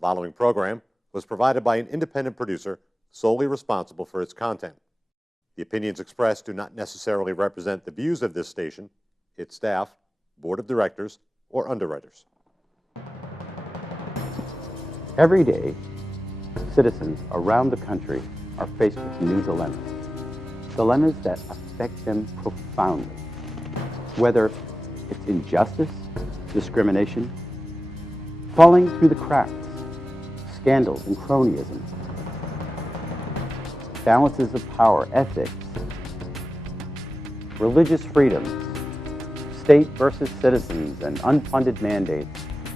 following program was provided by an independent producer solely responsible for its content. The opinions expressed do not necessarily represent the views of this station, its staff, board of directors, or underwriters. Every day, citizens around the country are faced with new dilemmas. Dilemmas that affect them profoundly. Whether it's injustice, discrimination, falling through the cracks, scandals and cronyism, balances of power, ethics, religious freedoms, state versus citizens, and unfunded mandates,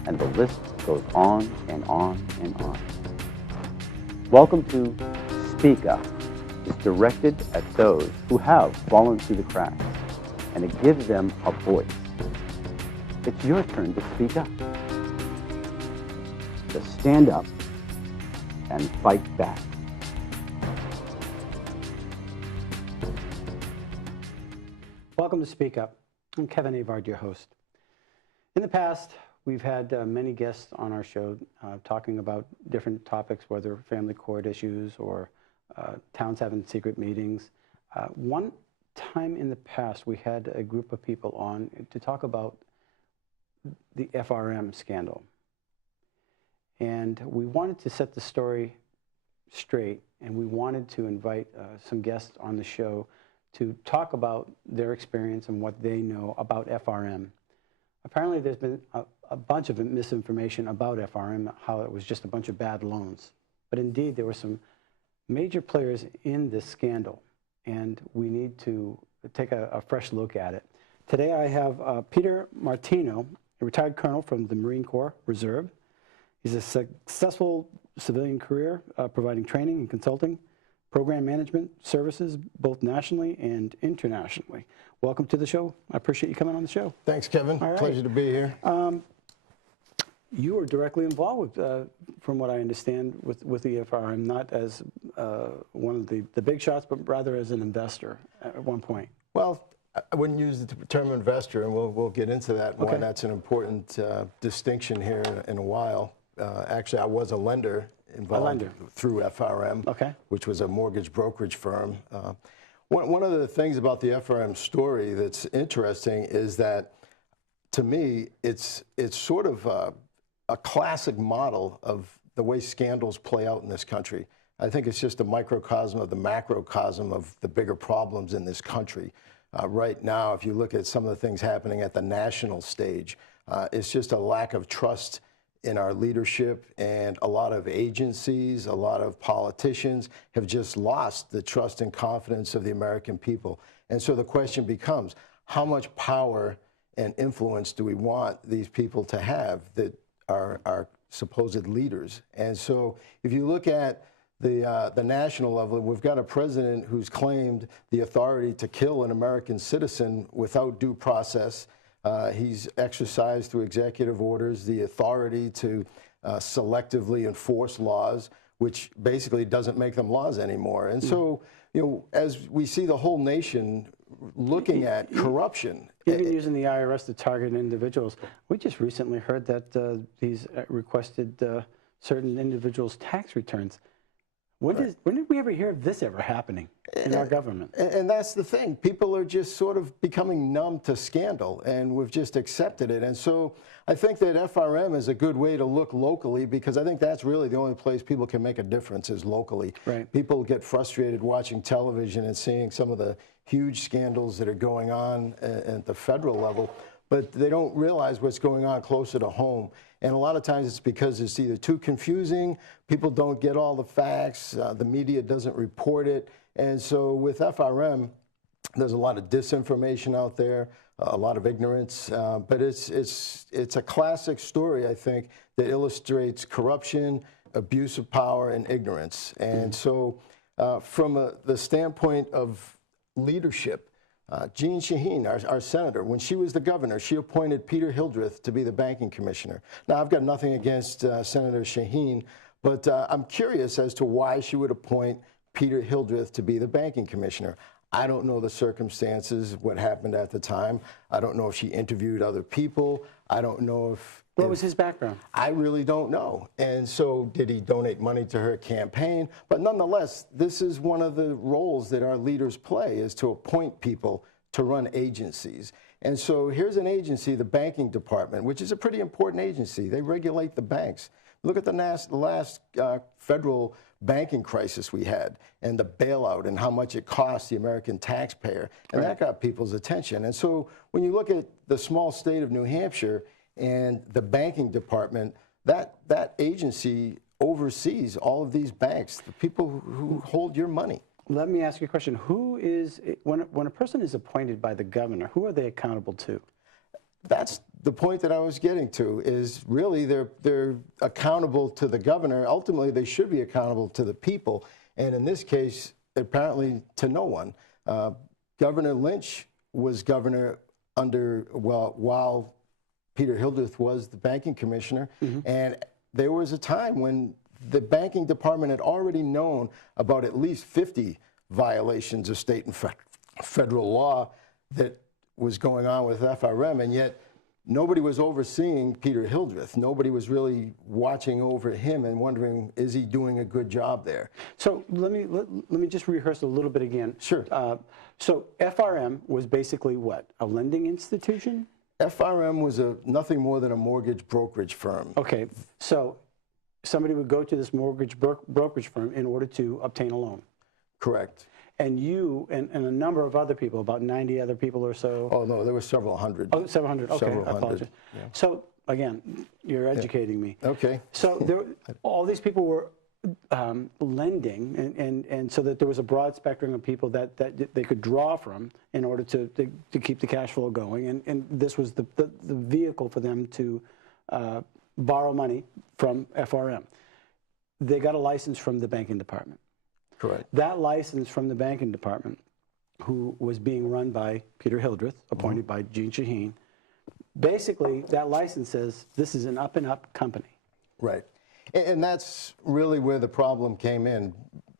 and the list goes on and on and on. Welcome to Speak Up. It's directed at those who have fallen through the cracks, and it gives them a voice. It's your turn to speak up. To stand up and fight back. Welcome to Speak Up. I'm Kevin Avard, your host. In the past, we've had many guests on our show talking about different topics, whether family court issues or towns having secret meetings. One time in the past, we had a group of people on to talk about the FRM scandal. And we wanted to set the story straight, and we wanted to invite some guests on the show to talk about their experience and what they know about FRM. Apparently there's been a bunch of misinformation about FRM, how it was just a bunch of bad loans. But indeed, there were some major players in this scandal, and we need to take a fresh look at it. Today I have Peter Martino, a retired colonel from the Marine Corps Reserve. He's a successful civilian career providing training and consulting, program management services, both nationally and internationally. Welcome to the show. I appreciate you coming on the show. Thanks, Kevin. All right. Pleasure to be here. You were directly involved with, from what I understand, with the FRM, not as one of the big shots, but rather as an investor at one point. Well, I wouldn't use the term investor, and we'll get into that. Okay. Why that's an important distinction here in a while. Actually, I was a lender involved through FRM, okay, which was a mortgage brokerage firm. One of the things about the FRM story that's interesting is that, to me, it's sort of a classic model of the way scandals play out in this country. I think it's just a microcosm of the macrocosm of the bigger problems in this country. Right now, if you look at some of the things happening at the national stage, it's just a lack of trust in our leadership, and a lot of agencies, a lot of politicians have just lost the trust and confidence of the American people. And so the question becomes, how much power and influence do we want these people to have that are our supposed leaders? And so if you look at the national level, we've got a president who's claimed the authority to kill an American citizen without due process. He's exercised through executive orders the authority to selectively enforce laws, which basically doesn't make them laws anymore. And so, you know, as we see the whole nation looking at corruption. Even using the IRS to target individuals. We just recently heard that he's requested certain individuals' tax returns. When did we ever hear of this ever happening in our government? And that's the thing. People are just sort of becoming numb to scandal, and we've just accepted it. And so I think that FRM is a good way to look locally, because I think that's really the only place people can make a difference is locally. Right. People get frustrated watching television and seeing some of the huge scandals that are going on at the federal level, but they don't realize what's going on closer to home. And a lot of times it's because it's either too confusing, people don't get all the facts, the media doesn't report it. And so with FRM, there's a lot of disinformation out there, a lot of ignorance, but it's a classic story, I think, that illustrates corruption, abuse of power, and ignorance. And so from the standpoint of leadership, Jeanne Shaheen, our senator, when she was the governor, she appointed Peter Hildreth to be the banking commissioner. Now, I've got nothing against Senator Shaheen, but I'm curious as to why she would appoint Peter Hildreth to be the banking commissioner. I don't know the circumstances, what happened at the time. I don't know if she interviewed other people. I don't know if What was his background? I really don't know. And so did he donate money to her campaign? But nonetheless, this is one of the roles that our leaders play, is to appoint people to run agencies. And so here's an agency, the banking department, which is a pretty important agency. They regulate the banks. Look at the last federal banking crisis we had and the bailout and how much it cost the American taxpayer. And that got people's attention. And so when you look at the small state of New Hampshire and the banking department, that agency oversees all of these banks, the people who hold your money. Let me ask you a question. Who is, when a person is appointed by the governor, who are they accountable to? That's the point that I was getting to, is really they're accountable to the governor. Ultimately, they should be accountable to the people. And in this case, apparently to no one. Governor Lynch was governor while Peter Hildreth was the banking commissioner. And there was a time when the banking department had already known about at least 50 violations of state and federal law that was going on with FRM, and yet nobody was overseeing Peter Hildreth. Nobody was really watching over him and wondering, is he doing a good job there? So let me just rehearse a little bit again. Sure. So FRM was basically what? A lending institution? FRM was nothing more than a mortgage brokerage firm. Okay, so somebody would go to this mortgage brokerage firm in order to obtain a loan. Correct. And you and a number of other people, about 90 other people or so. Oh, no, there were several hundred. Oh, several hundred. Okay, Several I apologize. hundred, yeah. So again, you're educating me. Okay. So all these people were lending, and so that there was a broad spectrum of people that they could draw from in order to keep the cash flow going, and this was the vehicle for them to borrow money from FRM. They got a license from the banking department. Correct. That license from the banking department, who was being run by Peter Hildreth, appointed by Gene Shaheen, basically that license says this is an up-and-up company. Right. And that's really where the problem came in.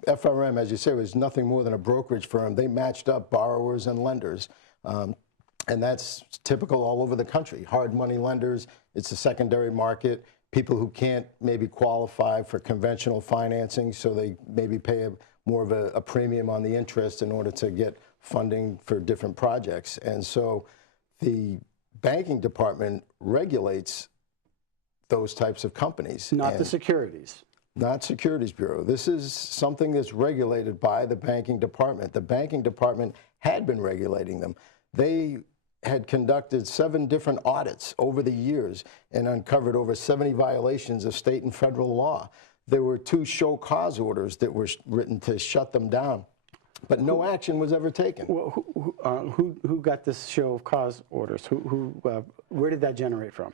FRM, as you say, was nothing more than a brokerage firm. They matched up borrowers and lenders. And that's typical all over the country. Hard money lenders, it's a secondary market. People who can't maybe qualify for conventional financing, so they maybe pay more of a premium on the interest in order to get funding for different projects. And so the banking department regulates those types of companies. Not the securities. Not Securities Bureau. This is something that's regulated by the banking department. The banking department had been regulating them. They had conducted 7 different audits over the years and uncovered over 70 violations of state and federal law. There were 2 show cause orders that were written to shut them down, but no action was ever taken. Well, who got this show of cause orders? Where did that generate from?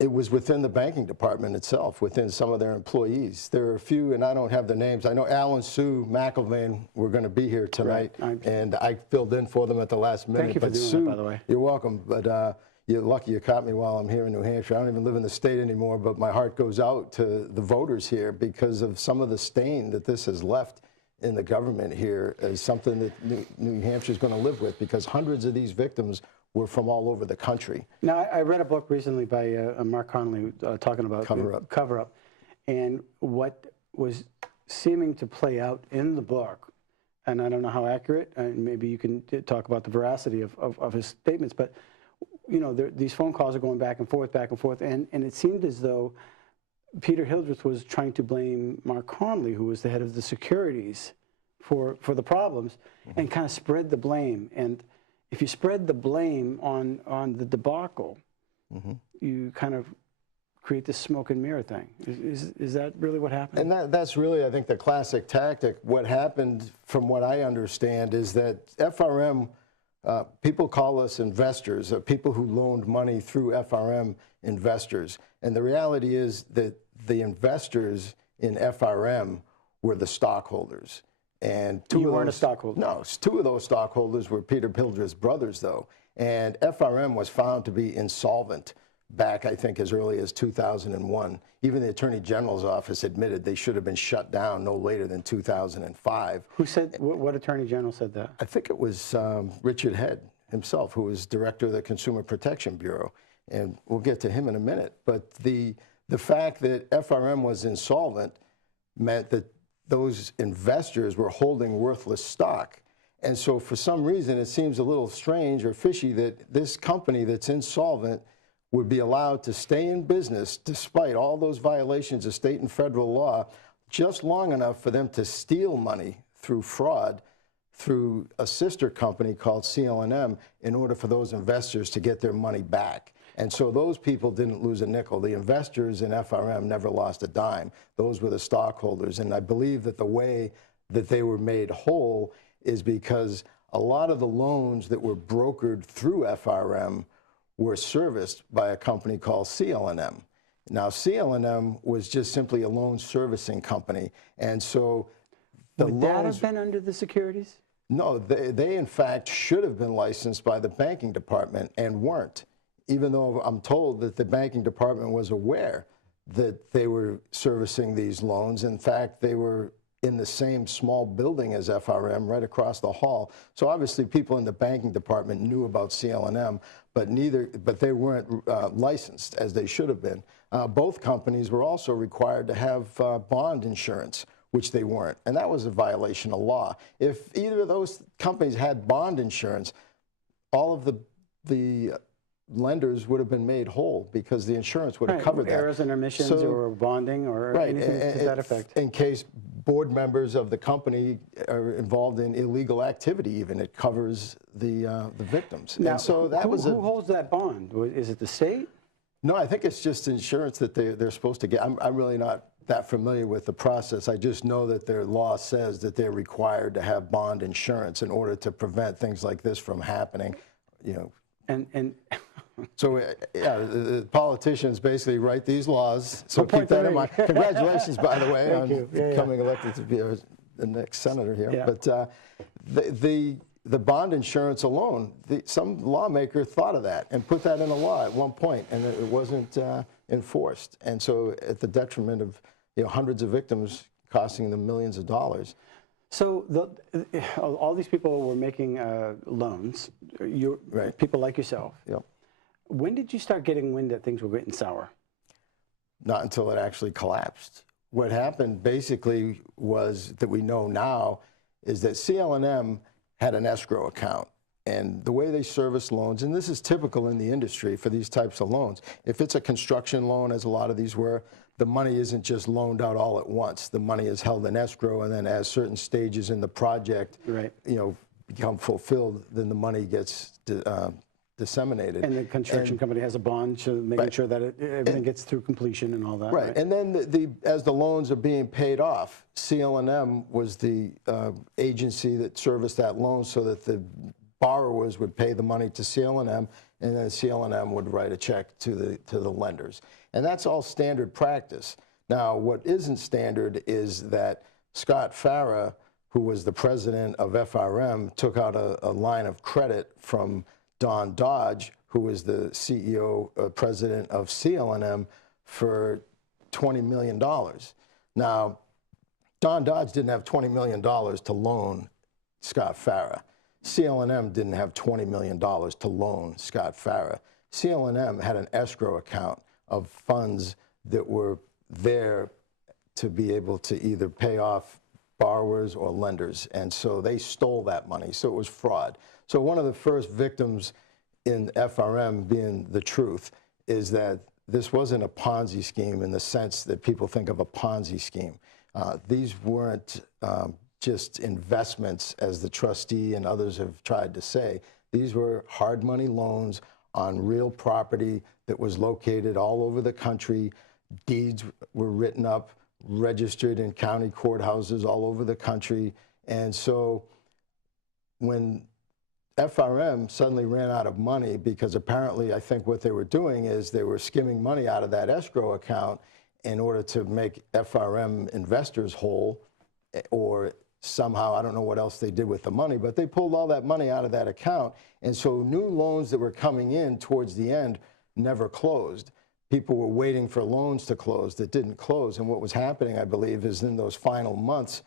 It was within the banking department itself, within some of their employees. There are a few, and I don't have their names. I know Al and Sue McIlvain were going to be here tonight, right. and I filled in for them at the last minute. Thank you for doing Sue, that, by the way. You're welcome, but you're lucky you caught me while I'm here in New Hampshire. I don't even live in the state anymore, but my heart goes out to the voters here because of some of the stain that this has left in the government here as something that New Hampshire is going to live with, because hundreds of these victims were from all over the country. Now, I read a book recently by Mark Connolly talking about Cover Up, and what was seeming to play out in the book, and I don't know how accurate, and maybe you can talk about the veracity of his statements, but you know, these phone calls are going back and forth, and it seemed as though Peter Hildreth was trying to blame Mark Connolly, who was the head of the securities, for the problems, and kind of spread the blame. And if you spread the blame on the debacle, you kind of create this smoke and mirror thing. Is that really what happened? And that's really, I think, the classic tactic. What happened, from what I understand, is that FRM, people call us investors, people who loaned money through FRM investors. And the reality is that the investors in FRM were the stockholders. And you weren't a stockholder? No, 2 of those stockholders were Peter Hildreth's brothers, though. And FRM was found to be insolvent back, I think, as early as 2001. Even the Attorney General's office admitted they should have been shut down no later than 2005. Who said, what Attorney General said that? I think it was Richard Head himself, who was director of the Consumer Protection Bureau. and we'll get to him in a minute. But the fact that FRM was insolvent meant that those investors were holding worthless stock. And so for some reason, it seems a little strange or fishy that this company that's insolvent would be allowed to stay in business despite all those violations of state and federal law, just long enough for them to steal money through fraud through a sister company called CL&M in order for those investors to get their money back. And so those people didn't lose a nickel. The investors in FRM never lost a dime. Those were the stockholders. And I believe that the way that they were made whole is because a lot of the loans that were brokered through FRM were serviced by a company called CL&M. Now, CL&M was just simply a loan servicing company. And so the Would that have been under the securities? No, they in fact should have been licensed by the banking department and weren't, even though I'm told that the banking department was aware that they were servicing these loans. In fact, they were in the same small building as FRM right across the hall. So obviously people in the banking department knew about CL&M, but they weren't licensed as they should have been. Both companies were also required to have bond insurance, which they weren't, and that was a violation of law. If either of those companies had bond insurance, all of the lenders would have been made whole because the insurance would have covered that. Errors and omissions or bonding or anything to that effect. In case board members of the company are involved in illegal activity even, it covers the victims. Now, and so that who holds that bond? Is it the state? No, I think it's just insurance that they're supposed to get. I'm really not that familiar with the process. I just know that their law says that they're required to have bond insurance in order to prevent things like this from happening. And so yeah, the politicians basically write these laws. So keep that in mind. Congratulations, by the way, on becoming elected to be the next senator here. Yeah. But the bond insurance alone, some lawmaker thought of that and put that in a law at one point, and it wasn't enforced. And so at the detriment of hundreds of victims, costing them millions of dollars. So all these people were making loans, people like yourself. Yep. When did you start getting wind that things were getting sour? Not until it actually collapsed. What happened basically was that we know now is that CL&M had an escrow account. And the way they service loans, and this is typical in the industry for these types of loans, if it's a construction loan, as a lot of these were, the money isn't just loaned out all at once. The money is held in escrow, and then as certain stages in the project become fulfilled, then the money gets disseminated. And the construction company has a bond to making sure that everything gets through completion and all that. Right. And then as the loans are being paid off, CL&M was the agency that serviced that loan so that the borrowers would pay the money to CL&M, and then CL&M would write a check to the lenders. And that's all standard practice. Now, what isn't standard is that Scott Farah, who was the president of FRM, took out a line of credit from Don Dodge, who was the CEO, president of CL&M, for $20 million. Now, Don Dodge didn't have $20 million to loan Scott Farah. CL&M didn't have $20 million to loan Scott Farah. CL&M had an escrow account of funds that were there to be able to either pay off borrowers or lenders. And so they stole that money. So it was fraud. So one of the first victims in FRM being the truth is that this wasn't a Ponzi scheme in the sense that people think of a Ponzi scheme. These weren't just investments, as the trustee and others have tried to say. These were hard money loans on real property that was located all over the country. Deeds were written up, registered in county courthouses all over the country. And so when FRM suddenly ran out of money, because apparently I think what they were doing is they were skimming money out of that escrow account in order to make FRM investors whole, or somehow, I don't know what else they did with the money, but they pulled all that money out of that account. And so new loans that were coming in towards the end never closed. People were waiting for loans to close that didn't close. And what was happening, I believe, is in those final months,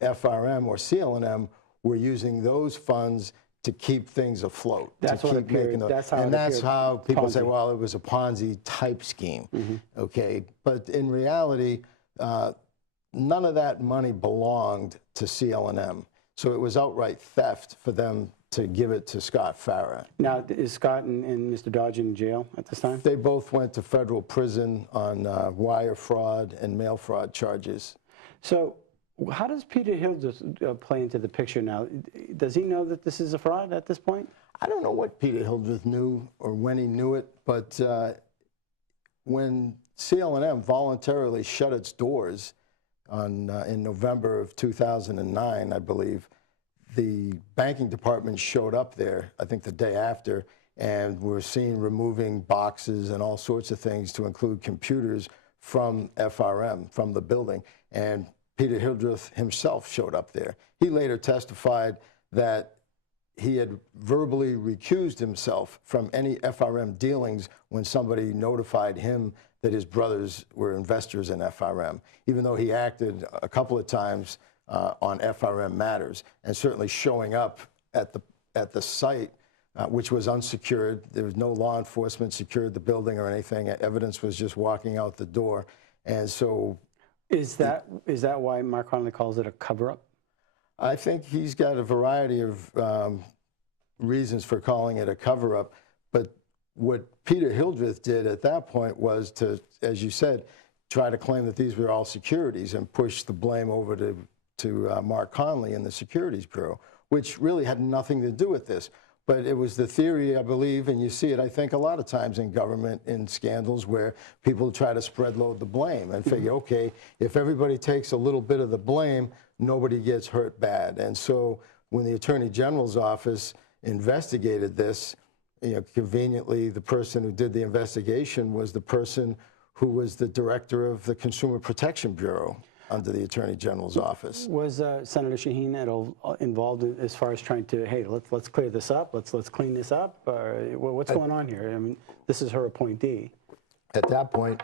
FRM or CL&M were using those funds to keep things afloat. That's to what keep appeared- making the, that's how and it that's appeared, how people say, Ponzi. well, it was a Ponzi type scheme. Mm-hmm. Okay, but in reality, none of that money belonged to CL&M. So it was outright theft for them to give it to Scott Farah. Now, is Scott and Mr. Dodge in jail at this time? They both went to federal prison on wire fraud and mail fraud charges. So how does Peter Hildreth play into the picture now? Does he know that this is a fraud at this point? I don't know what Peter Hildreth knew or when he knew it, but when CL&M voluntarily shut its doors in November of 2009, I believe, the banking department showed up there, I think the day after, and were seen removing boxes and all sorts of things to include computers from FRM, from the building. And Peter Hildreth himself showed up there. He later testified that he had verbally recused himself from any FRM dealings when somebody notified him that his brothers were investors in FRM, even though he acted a couple of times on FRM matters, and certainly showing up at the site, which was unsecured. There was no law enforcement secured the building or anything. Evidence was just walking out the door. And so... Is that why Mark Connolly calls it a cover-up? I think he's got a variety of reasons for calling it a cover-up, but what Peter Hildreth did at that point was to, as you said, try to claim that these were all securities and push the blame over to Mark Connolly and the Securities Bureau, which really had nothing to do with this. But it was the theory, I believe, and you see it, I think, a lot of times in government, in scandals, where people try to spread load the blame and figure, okay, if everybody takes a little bit of the blame, nobody gets hurt bad. And so when the Attorney General's office investigated this, conveniently, the person who did the investigation was the person who was the director of the Consumer Protection Bureau under the Attorney General's office. Was Senator Shaheen at all involved as far as trying to, hey, let's clear this up, let's clean this up? What's going on here? I mean, this is her appointee. At that point,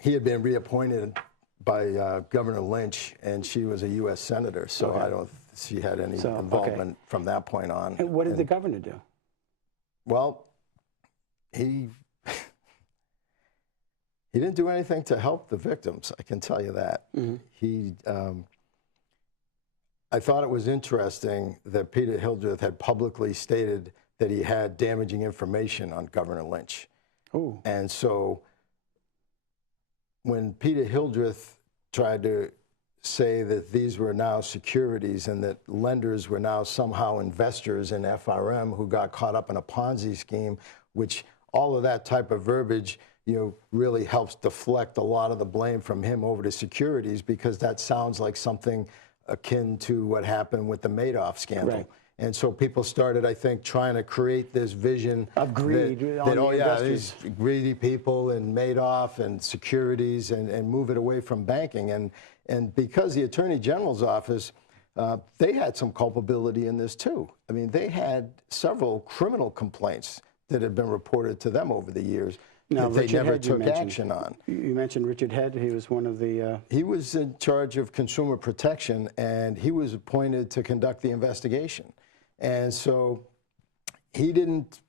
he had been reappointed by Governor Lynch, and she was a U.S. senator, so I don't see had any involvement from that point on. And what did the governor do? Well, he didn't do anything to help the victims, I can tell you that. Mm-hmm. I thought it was interesting that Peter Hildreth had publicly stated that he had damaging information on Governor Lynch. Ooh. And so when Peter Hildreth tried to say that these were now securities and that lenders were now somehow investors in FRM who got caught up in a Ponzi scheme, which all of that type of verbiage really helps deflect a lot of the blame from him over to securities, because that sounds like something akin to what happened with the Madoff scandal. Right. And so people started, I think, trying to create this vision of greed that oh yeah, these greedy people and Madoff and securities, and move it away from banking. And because the Attorney General's office, they had some culpability in this too. I mean, they had several criminal complaints that had been reported to them over the years. Now, that they Richard never Head, took action on. You mentioned Richard Head. He was one of the... He was in charge of consumer protection, and he was appointed to conduct the investigation. And so he didn't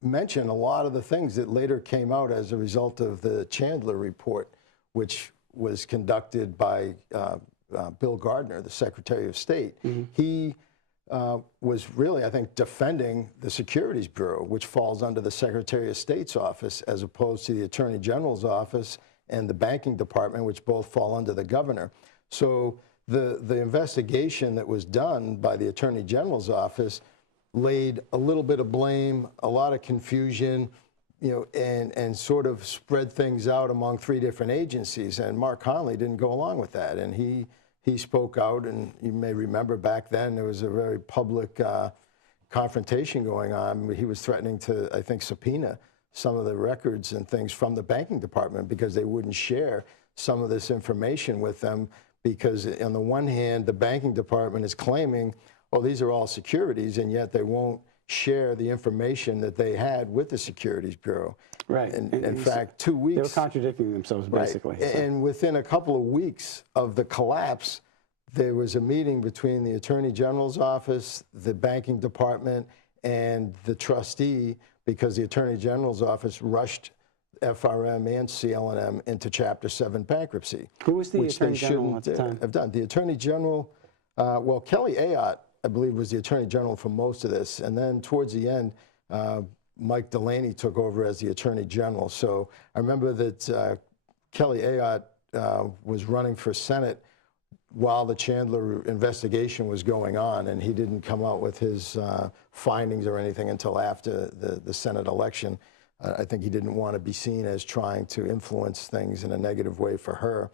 mention a lot of the things that later came out as a result of the Chandler report, which was conducted by Bill Gardner, the Secretary of State. Mm-hmm. He was really, I think, defending the Securities Bureau, which falls under the Secretary of State's office, as opposed to the Attorney General's office and the Banking Department, which both fall under the governor. So the investigation that was done by the Attorney General's office laid a little bit of blame, a lot of confusion, and sort of spread things out among three different agencies. And Mark Connolly didn't go along with that, and he spoke out, and you may remember back then there was a very public confrontation going on. He was threatening to, I think, subpoena some of the records and things from the Banking Department because they wouldn't share some of this information with them, because on the one hand, the Banking Department is claiming, oh, these are all securities, and yet they won't share the information that they had with the Securities Bureau. Right. And in fact, 2 weeks... They were contradicting themselves, basically. Right. So. And within a couple of weeks of the collapse, there was a meeting between the Attorney General's office, the banking department, and the trustee, because the Attorney General's office rushed FRM and CL&M into Chapter 7 bankruptcy. Who was the which Attorney they General at shouldn't the time? have done. The Attorney General, well, Kelly Ayotte, I believe, was the Attorney General for most of this. And then towards the end, Mike Delaney took over as the Attorney General. So I remember that Kelly Ayotte was running for Senate while the Chandler investigation was going on, and he didn't come out with his findings or anything until after the Senate election. I think he didn't want to be seen as trying to influence things in a negative way for her.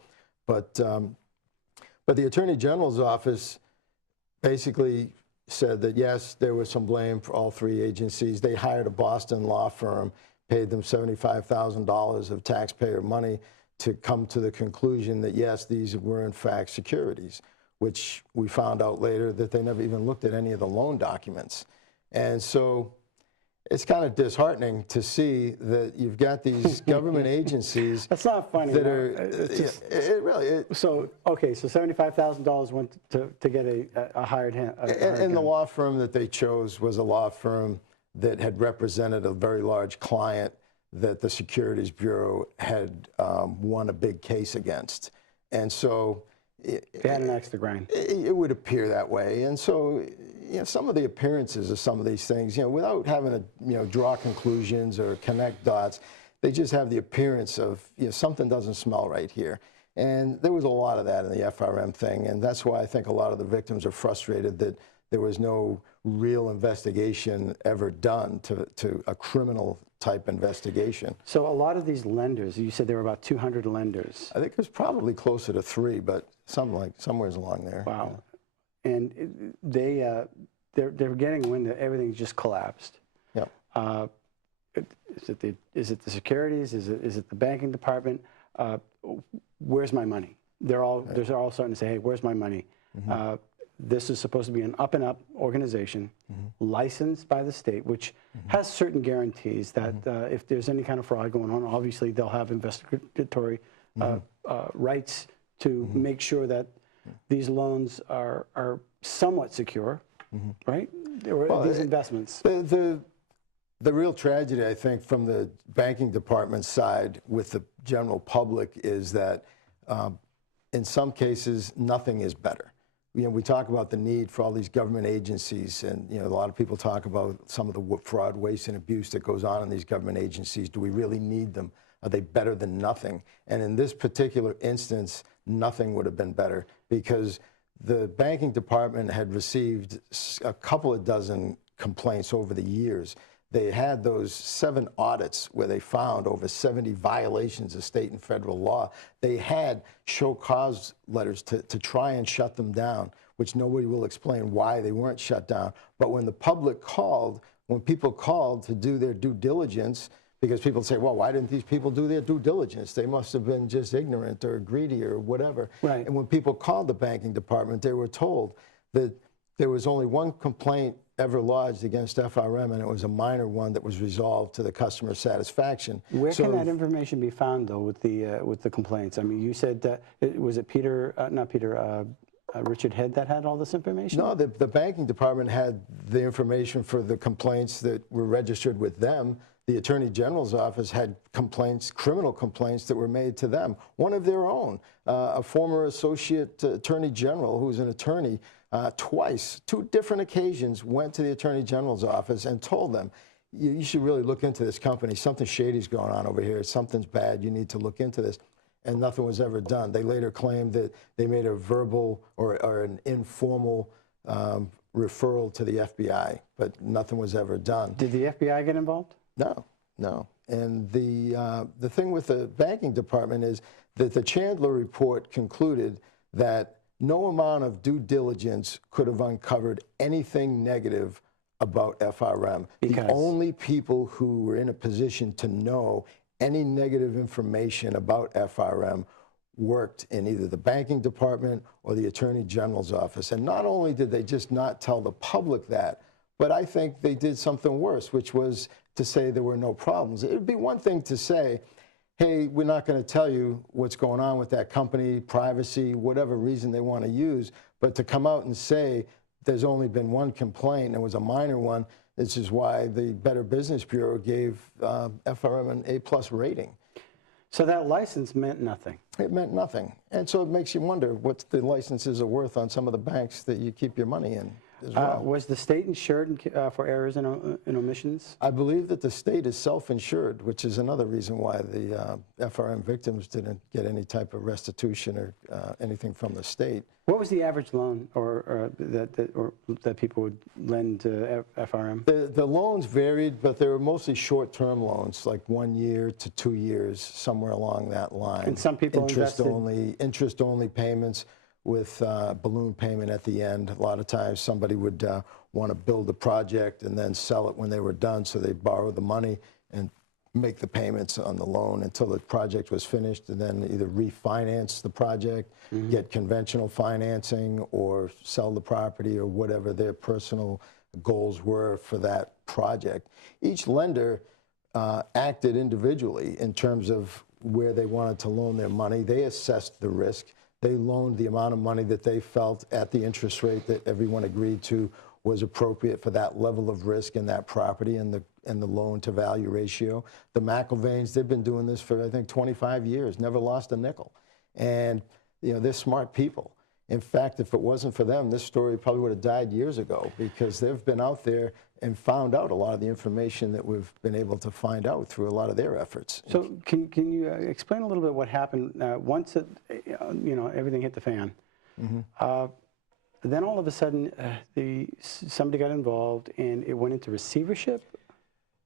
But the Attorney General's office basically said that, yes, there was some blame for all three agencies. They hired a Boston law firm, paid them $75,000 of taxpayer money to come to the conclusion that, yes, these were in fact securities, which we found out later that they never even looked at any of the loan documents. And so it's kind of disheartening to see that you've got these government agencies. That's not funny. That no. are, It's just, it really. so, okay, so $75,000 went to get a hired hand. And the law firm that they chose was a law firm that had represented a very large client that the Securities Bureau had won a big case against. And so They had an axe to grind. it would appear that way. And so, some of the appearances of some of these things, without having to, draw conclusions or connect dots, they just have the appearance of, something doesn't smell right here. And there was a lot of that in the FRM thing. And that's why I think a lot of the victims are frustrated that there was no real investigation ever done to a criminal type investigation. So a lot of these lenders, you said there were about 200 lenders. I think it was probably closer to 3, but somewhere along there. Wow. And they're getting wind that everything's just collapsed. Yep. Is it the securities? Is it the banking department? Where's my money? They're all starting to say, hey, where's my money? Mm-hmm. This is supposed to be an up-and-up organization, licensed by the state, which has certain guarantees that if there's any kind of fraud going on, obviously they'll have investigatory rights to make sure that these loans are somewhat secure, right? Or these investments. The real tragedy, I think, from the banking department side with the general public is that in some cases, nothing is better. We talk about the need for all these government agencies, and a lot of people talk about some of the fraud, waste, and abuse that goes on in these government agencies. Do we really need them? Are they better than nothing? And in this particular instance, nothing would have been better, because the banking department had received a couple of dozen complaints over the years. They had those 7 audits where they found over 70 violations of state and federal law. They had show cause letters to try and shut them down, which nobody will explain why they weren't shut down. But when the public called, when people called to do their due diligence, because people say, well, why didn't these people do their due diligence? They must have been just ignorant or greedy or whatever. Right. And when people called the banking department, they were told that there was only one complaint ever lodged against FRM, and it was a minor one that was resolved to the customer satisfaction. Where can that information be found, though, with the complaints? I mean, you said that was it Richard Head that had all this information? No, the banking department had the information for the complaints that were registered with them. The Attorney General's office had complaints, criminal complaints that were made to them. One of their own, a former associate attorney general who's an attorney, twice, 2 different occasions, went to the Attorney General's office and told them, you should really look into this company. Something shady's going on over here. Something's bad. You need to look into this. And nothing was ever done. They later claimed that they made a verbal or an informal referral to the FBI, but nothing was ever done. Did the FBI get involved? No. And the thing with the banking department is that the Chandler report concluded that no amount of due diligence could have uncovered anything negative about FRM. Because? The only people who were in a position to know any negative information about FRM worked in either the banking department or the Attorney General's office. And not only did they just not tell the public that, but I think they did something worse, which was to say there were no problems. It would be one thing to say, hey, we're not going to tell you what's going on with that company, privacy, whatever reason they want to use, but to come out and say there's only been one complaint, and it was a minor one. This is why the Better Business Bureau gave FRM an A+ rating. So that license meant nothing. It meant nothing. And so it makes you wonder what the licenses are worth on some of the banks that you keep your money in as well. Was the state insured for errors and omissions? I believe that the state is self-insured, which is another reason why the FRM victims didn't get any type of restitution or anything from the state. What was the average loan that people would lend to FRM? The loans varied, but they were mostly short-term loans, like 1 year to 2 years, somewhere along that line. And some people interest-only payments with balloon payment at the end. A lot of times somebody would want to build a project and then sell it when they were done, so they borrow the money and make the payments on the loan until the project was finished, and then either refinance the project, get conventional financing, or sell the property, or whatever their personal goals were for that project. Each lender acted individually in terms of where they wanted to loan their money. They assessed the risk. They loaned the amount of money that they felt at the interest rate that everyone agreed to was appropriate for that level of risk in that property and the loan-to-value ratio. The McIlvains, they've been doing this for, I think, 25 years, never lost a nickel. And, you know, they're smart people. In fact, if it wasn't for them, this story probably would have died years ago, because they've been out there and found out a lot of the information that we've been able to find out through a lot of their efforts. So can you explain a little bit what happened once everything hit the fan? Then all of a sudden, somebody got involved and it went into receivership?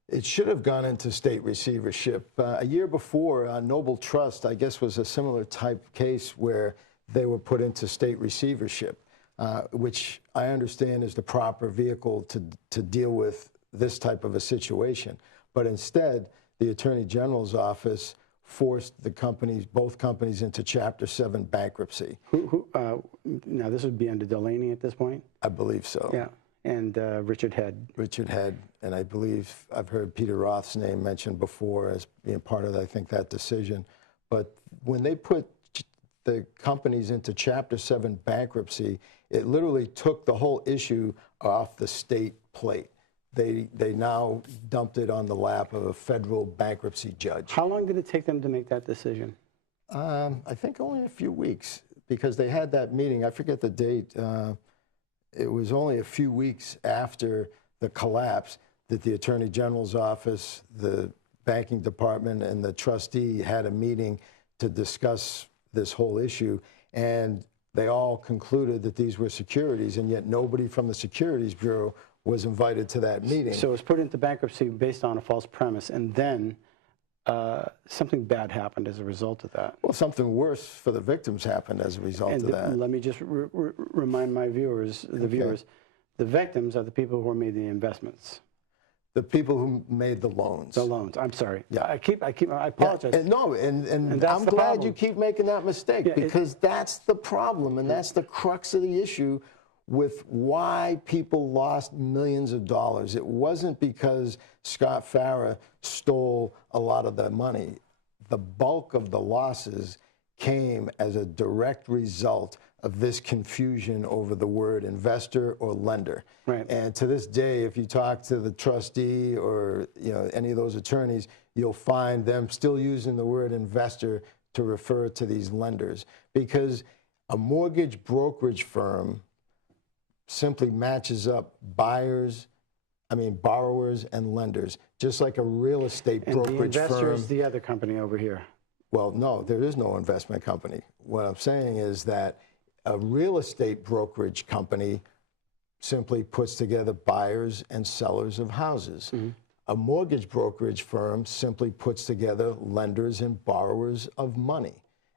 It should have gone into state receivership. A year before, Noble Trust, I guess, was a similar type case where they were put into state receivership, which I understand is the proper vehicle to deal with this type of a situation. But instead, the Attorney General's office forced the companies, both companies, into Chapter 7 bankruptcy. Now, this would be under Delaney at this point? I believe so. Yeah, and Richard Head. Richard Head, and I believe I've heard Peter Roth's name mentioned before as being part of, I think, that decision. But when they put the companies into Chapter 7 bankruptcy, it literally took the whole issue off the state plate. They now dumped it on the lap of a federal bankruptcy judge. How long did it take them to make that decision? I think only a few weeks, because they had that meeting. I forget the date. It was only a few weeks after the collapse that the Attorney General's office, the banking department, and the trustee had a meeting to discuss this whole issue. And they all concluded that these were securities, and yet nobody from the Securities Bureau was invited to that meeting. So it was put into bankruptcy based on a false premise, and then something bad happened as a result of that. Well, something worse for the victims happened as a result of that. Let me just remind my viewers, the victims are the people who made the investments. The people who made the loans. The loans. I'm sorry. Yeah. I apologize. Yeah. And I'm glad you keep making that mistake, because that's the problem, and that's the crux of the issue with why people lost millions of dollars. It wasn't because Scott Farah stole a lot of the money. The bulk of the losses came as a direct result of this confusion over the word investor or lender. Right. And to this day, if you talk to the trustee or any of those attorneys, you'll find them still using the word investor to refer to these lenders, because a mortgage brokerage firm simply matches up borrowers and lenders, just like a real estate brokerage firm. And the investor is the other company over here. Well, no, there is no investment company. What I'm saying is that a real estate brokerage company simply puts together buyers and sellers of houses. A mortgage brokerage firm simply puts together lenders and borrowers of money.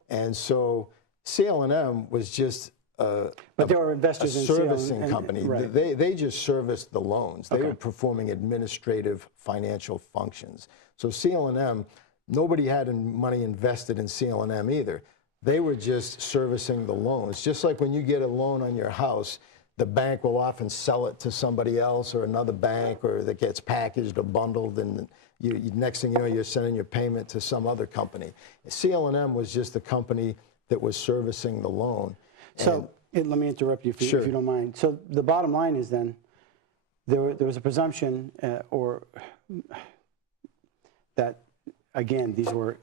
And so CL&M was just but there were investors a in servicing company. Right. They just serviced the loans. They were performing administrative financial functions. So CL&M, nobody had money invested in CL&M either. They were just servicing the loans. Just like when you get a loan on your house, the bank will often sell it to somebody else or another bank, or that gets packaged or bundled, and next thing you know, you're sending your payment to some other company. CL&M was just the company that was servicing the loan. So let me interrupt you if Sure. you don't mind. So the bottom line is then there was a presumption that, again, these were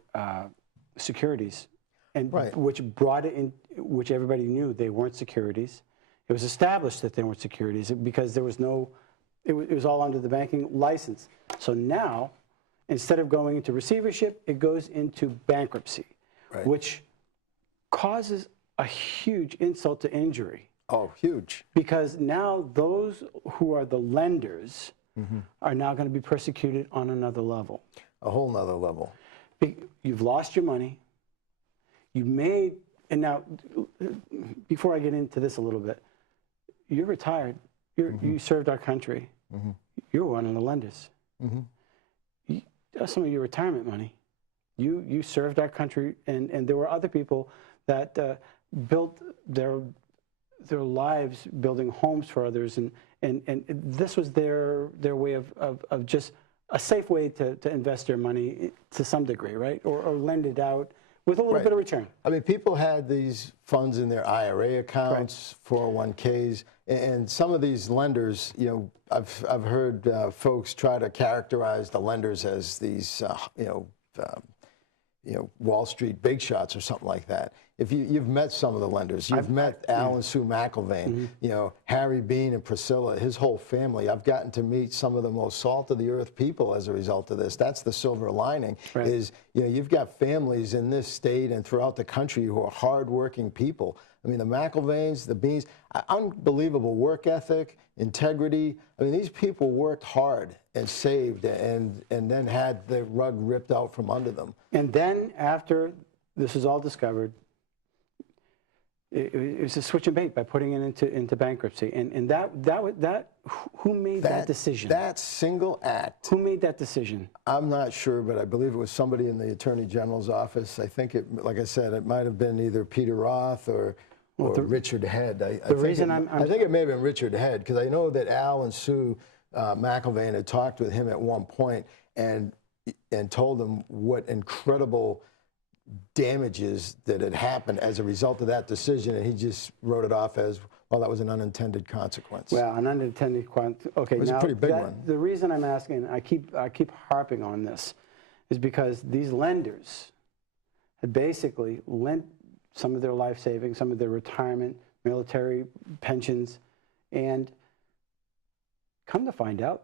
securities, and Right. which brought it in, which everybody knew they weren't securities. It was established that they weren't securities because there was no, it was all under the banking license. So now, instead of going into receivership, it goes into bankruptcy, Right. which causes a huge insult to injury. Oh, huge. Because now those who are the lenders are now going to be persecuted on another level. A whole nother level. You've lost your money. You made, and now, before I get into this a little bit, you're retired. You served our country. You're one of the lenders. That's some of your retirement money. You served our country, and there were other people that built their lives building homes for others, and this was their way of just a safe way to invest their money to some degree, right? Or lend it out with a little bit of return. I mean, people had these funds in their IRA accounts, 401ks, and some of these lenders, you know, I've heard folks try to characterize the lenders as these, Wall Street big shots or something like that. If you've met some of the lenders, you've met Al and Sue McIlvaine, you know, Harry Bean and Priscilla, his whole family. I've gotten to meet some of the most salt of the earth people as a result of this. That's the silver lining, is, you know, you've got families in this state and throughout the country who are hardworking people. I mean, the McIlvaines, the Beans, unbelievable work ethic, integrity. I mean, these people worked hard and saved and then had the rug ripped out from under them. And then after this is all discovered, it was a switch and bait by putting it into bankruptcy. And that who made that decision? That single act. Who made that decision? I'm not sure, but I believe it was somebody in the Attorney General's office. I think it, like I said, it might have been either Peter Roth or Richard Head. I think it may have been Richard Head, because I know that Al and Sue McIlvaine had talked with him at one point and told him what incredible damages that had happened as a result of that decision, and he just wrote it off as, well, that was an unintended consequence. Well, an unintended consequence. Okay, it was a pretty big one. The reason I'm asking, I keep harping on this, is because these lenders had basically lent some of their life savings, some of their retirement, military pensions, and come to find out,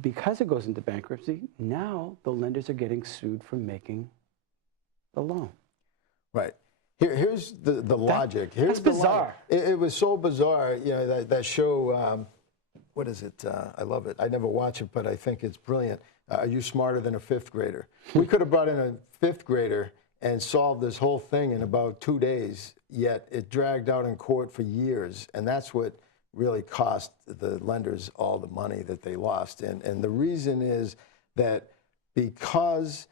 because it goes into bankruptcy, now the lenders are getting sued for making the loan. Right. Here's the logic. Here's That's bizarre. It was so bizarre. You know, that show, what is it? I love it. I never watch it, but I think it's brilliant. Are You Smarter Than a Fifth Grader? We could have brought in a fifth grader and solved this whole thing in about 2 days, yet it dragged out in court for years. And that's what really cost the lenders all the money that they lost. And the reason is that because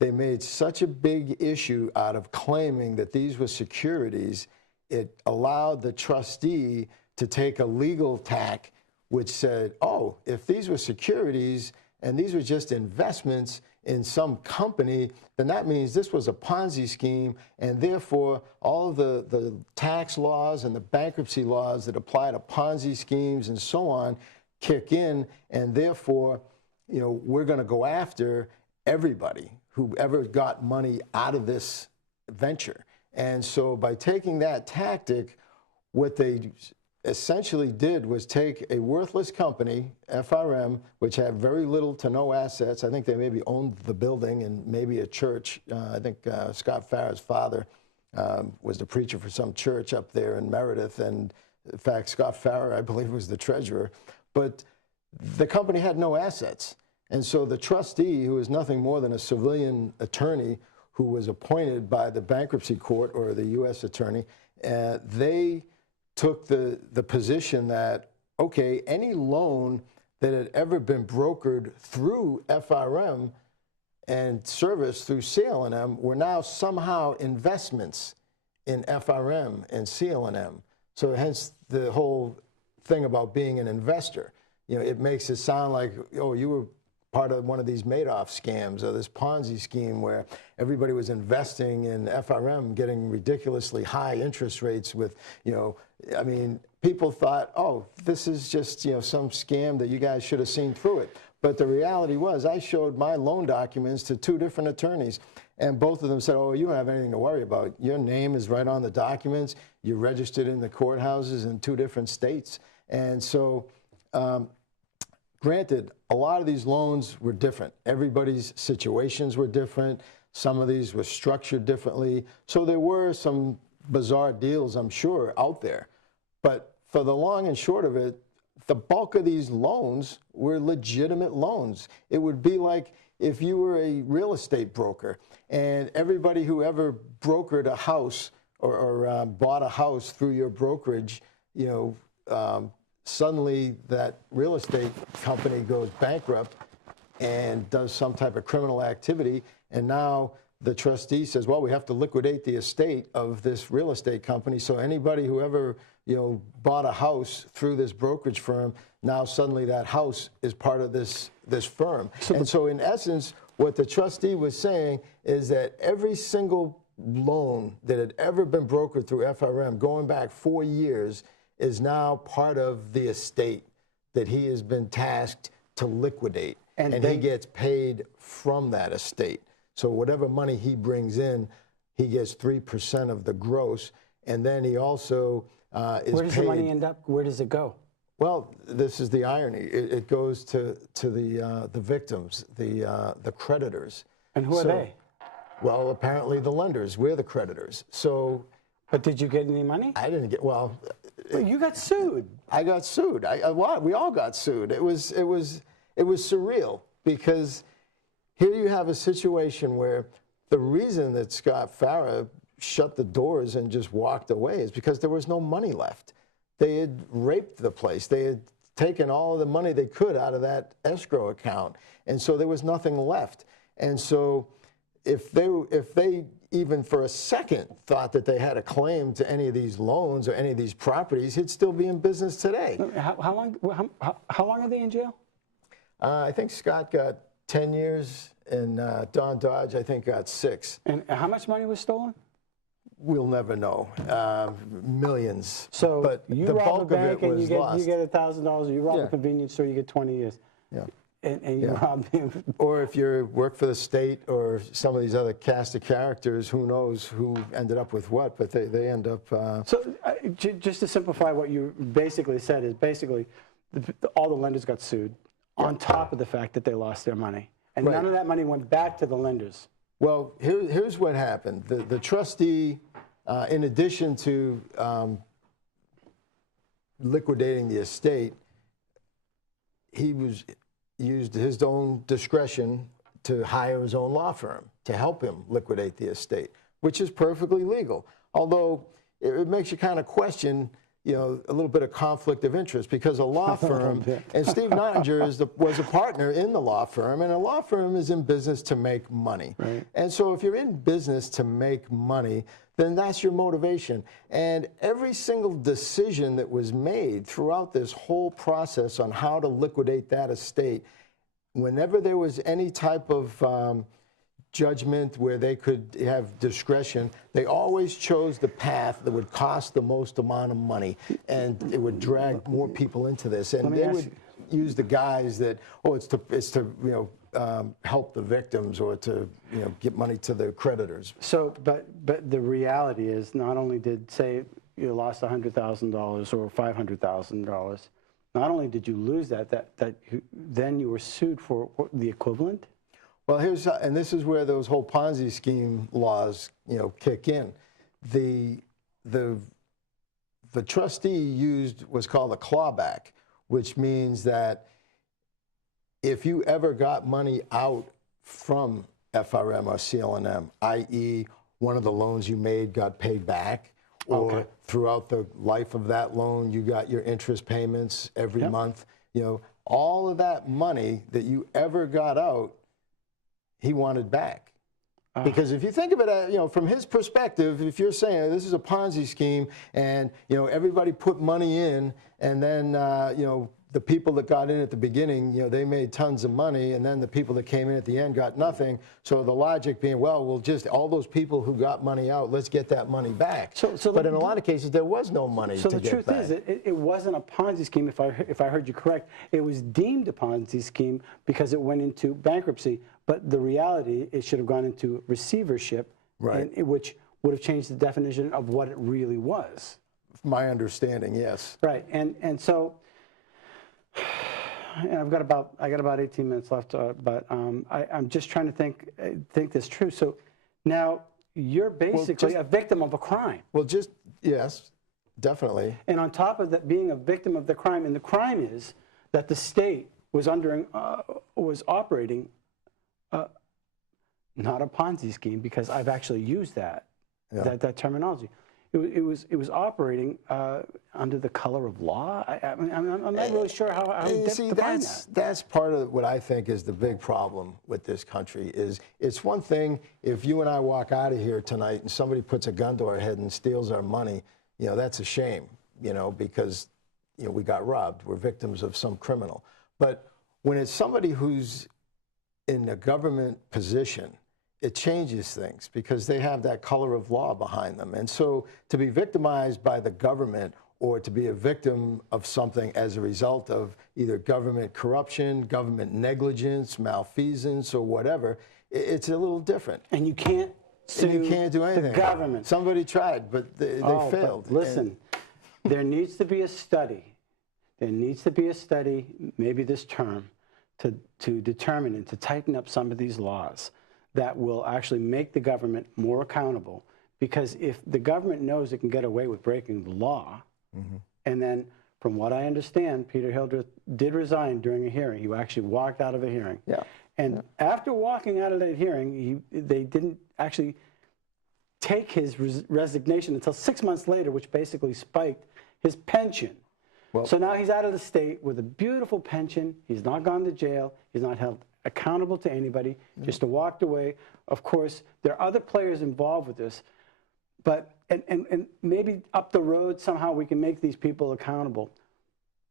they made such a big issue out of claiming that these were securities, it allowed the trustee to take a legal tack which said, oh, if these were securities and these were just investments in some company, then that means this was a Ponzi scheme, and therefore all of the tax laws and the bankruptcy laws that apply to Ponzi schemes and so on kick in, and therefore, you know, we're going to go after everybody who ever got money out of this venture. And so by taking that tactic, what they essentially did was take a worthless company, FRM, which had very little to no assets. I think they maybe owned the building and maybe a church. I think Scott Farrah's father was the preacher for some church up there in Meredith. And in fact, Scott Farrah, I believe, was the treasurer. But the company had no assets. And so the trustee, who is nothing more than a civilian attorney who was appointed by the bankruptcy court or the U.S. attorney, they took the position that, okay, any loan that had ever been brokered through FRM and serviced through CL&M were now somehow investments in FRM and CL&M. So hence the whole thing about being an investor. You know, it makes it sound like, oh, you were part of one of these Madoff scams or this Ponzi scheme where everybody was investing in FRM, getting ridiculously high interest rates with, I mean, people thought, oh, this is just, some scam that you guys should have seen through it. But the reality was I showed my loan documents to 2 different attorneys, and both of them said, oh, you don't have anything to worry about. Your name is right on the documents. You're registered in the courthouses in 2 different states. And so, granted, a lot of these loans were different. Everybody's situations were different. Some of these were structured differently. So there were some bizarre deals, I'm sure, out there. But for the long and short of it, the bulk of these loans were legitimate loans. It would be like if you were a real estate broker and everybody who ever brokered a house or bought a house through your brokerage, suddenly that real estate company goes bankrupt and does some type of criminal activity, and now the trustee says, well, we have to liquidate the estate of this real estate company. So anybody who ever bought a house through this brokerage firm, now suddenly that house is part of this firm. And so in essence, what the trustee was saying is that every single loan that had ever been brokered through FRM going back 4 years is now part of the estate that he has been tasked to liquidate. And he gets paid from that estate. So whatever money he brings in, he gets 3% of the gross. And then he also is paid. Where does the money end up? Where does it go? Well, this is the irony. It goes to the victims, the creditors. And who are they? Well, apparently the lenders. We're the creditors. So. But did you get any money? I didn't get. Well, you got sued. I got sued. We all got sued. It was surreal because here you have a situation where the reason that Scott Farah shut the doors and just walked away is because there was no money left. They had raped the place. They had taken all of the money they could out of that escrow account, and so there was nothing left. And so if they even for a second thought that they had a claim to any of these loans or any of these properties, he'd still be in business today. How long are they in jail? I think Scott got 10 years, and Don Dodge, I think, got 6. And how much money was stolen? We'll never know. Millions. So but you the rob bulk a bank of it was and you lost. get $1,000. You rob a convenience store, you get 20 years. Yeah. And you rob him. Or if you work for the state or some of these other cast of characters, who knows who ended up with what, but they end up. So just to simplify what you basically said is basically all the lenders got sued on top of the fact that they lost their money. And none of that money went back to the lenders. Well, here's what happened. The trustee, in addition to liquidating the estate, he used his own discretion to hire his own law firm to help him liquidate the estate, which is perfectly legal. Although it makes you kind of question, a little bit of conflict of interest, because a law firm, and Steve Nottinger was a partner in the law firm, and a law firm is in business to make money. Right. And so if you're in business to make money, then that's your motivation. And every single decision that was made throughout this whole process on how to liquidate that estate, whenever there was any type of judgment where they could have discretion, they always chose the path that would cost the most amount of money, and it would drag more people into this. And they would use the guise that, it's to help the victims or to get money to the creditors. So, but the reality is, not only did, say, you lost $100,000 or $500,000, not only did you lose that then you were sued for the equivalent. Well, and this is where those whole Ponzi scheme laws, kick in. The trustee used what's called a clawback, which means that if you ever got money out from FRM or CLNM, i.e., one of the loans you made got paid back, or throughout the life of that loan, you got your interest payments every month, all of that money that you ever got out, he wanted back. Because if you think of it, from his perspective, if you're saying this is a Ponzi scheme and, everybody put money in and then, the people that got in at the beginning, they made tons of money, and then the people that came in at the end got nothing. So the logic being, well, we'll just, all those people who got money out, let's get that money back. But in a lot of cases, there was no money to get back. So the truth is, it wasn't a Ponzi scheme, if I heard you correct. It was deemed a Ponzi scheme because it went into bankruptcy. But the reality, it should have gone into receivership, right, which would have changed the definition of what it really was. My understanding, yes. Right, and so I got about 18 minutes left, but I'm just trying to think this through. So now you're basically a victim of a crime. Well, yes, definitely. And on top of that, being a victim of the crime, and the crime is that the state was operating not a Ponzi scheme, because I've actually used that terminology. It was operating under the color of law. I'm not really sure how to define that. That's part of what I think is the big problem with this country. Is it's one thing if you and I walk out of here tonight and somebody puts a gun to our head and steals our money, that's a shame, because we got robbed. We're victims of some criminal. But when it's somebody who's in a government position, it changes things because they have that color of law behind them. And so to be victimized by the government or to be a victim of something as a result of either government corruption, government negligence, malfeasance, or whatever, it's a little different. And you can't sue do anything. The government. Somebody tried, but they failed. But listen, there needs to be a study. There needs to be a study, maybe this term, to determine and to tighten up some of these laws that will actually make the government more accountable. Because if the government knows it can get away with breaking the law, and then from what I understand, Peter Hildreth did resign during a hearing. He actually walked out of a hearing. Yeah. And after walking out of that hearing, they didn't actually take his resignation until 6 months later, which basically spiked his pension. Well, so now he's out of the state with a beautiful pension. He's not gone to jail. He's not held accountable to anybody, just walked away. Of course, there are other players involved with this, but and maybe up the road somehow we can make these people accountable.